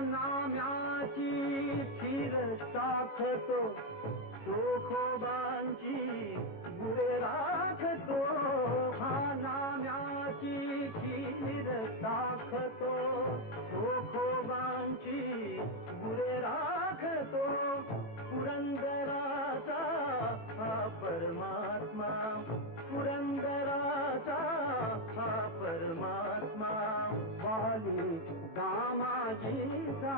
नाम्याची खीर टाकतो, चोखोबांची गुरे राखतो. हा नाम्याची खीर टाकतो, चोखोबांची गुरे राखतो. पुरंदराचा हा परमात्मा, पुरंदराचा हा परमात्मा. वाली दामाजीचा